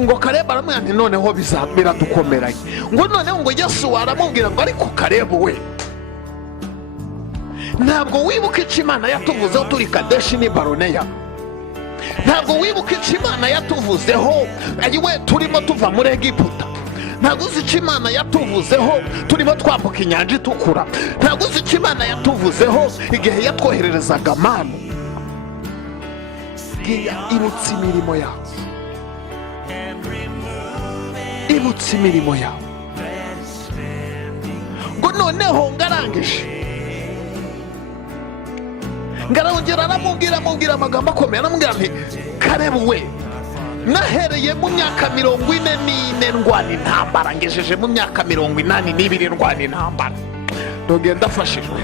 ngo Kalebu aramubwira ati noneho biradukomeranye. Ngo noneho ngo Yesu aramubwira ngo ariko Kalebu we, ntabwo wibuka icyo Imana yatuvuzeho turi Kadeshi ni Baroneya? Ntabwo wibuka icyo Imana yatuvuzeho ayiwe turimo tuva muri Egiputa? Ntabwo uzi icyo Imana yatuvuzeho turimo twambuka inyanja itukura? Ntabwo uzi icyo Imana yatuvuzeho igihe yatwohererezaga manu? Ibutse imirimo yawe, ibutse imirimo yawe. Ngo noneho ngarangije, ngarongera aramubwira amagambo akomeye, aramubwira nti Kalebu we, nahereye mu myaka 44 ndwana intambara, ngejeje mu myaka 82 ndwana intambara. Ndogenda afashijwe,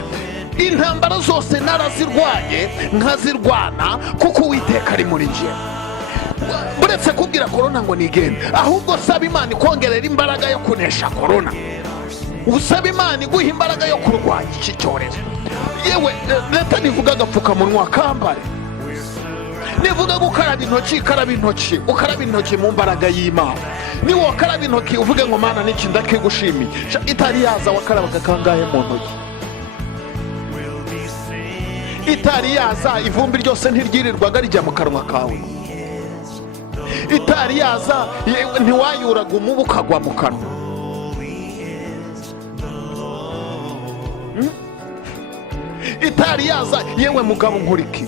intambara zose narazirwanye nkazirwana kuko Uwiteka ari muri njye. Buretse kubwira korona ngo nigende, ahubwo saba Imana ikongerera imbaraga yo kunesha korona. Usaba Imana iguha imbaraga yo kurwanya iki cyorezo. Yewe leta nivuga agapfukamunwa kambare, nivuga gukaraba intoki, karaba intoki, ukaraba intoki mu mbaraga y'Imana. Ni wakaraba intoki uvuge ngo Mana niki ndakigushimiye. Itari yaza wakarabaga kangahe mu ntoki? Itari yaza ivumbi ryose ntiryirirwaga rijya mu kanwa kawe? Itari yaza ntiwayuraga umubu ukagwa mu kanwa? Itari yaza yewe mugabo nkuriki,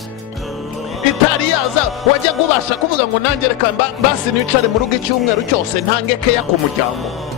itari yaza wajya gubasha kuvuga ngo nanjye reka basi nicare mu rugo icyumweru cyose ntange keya ku muryango?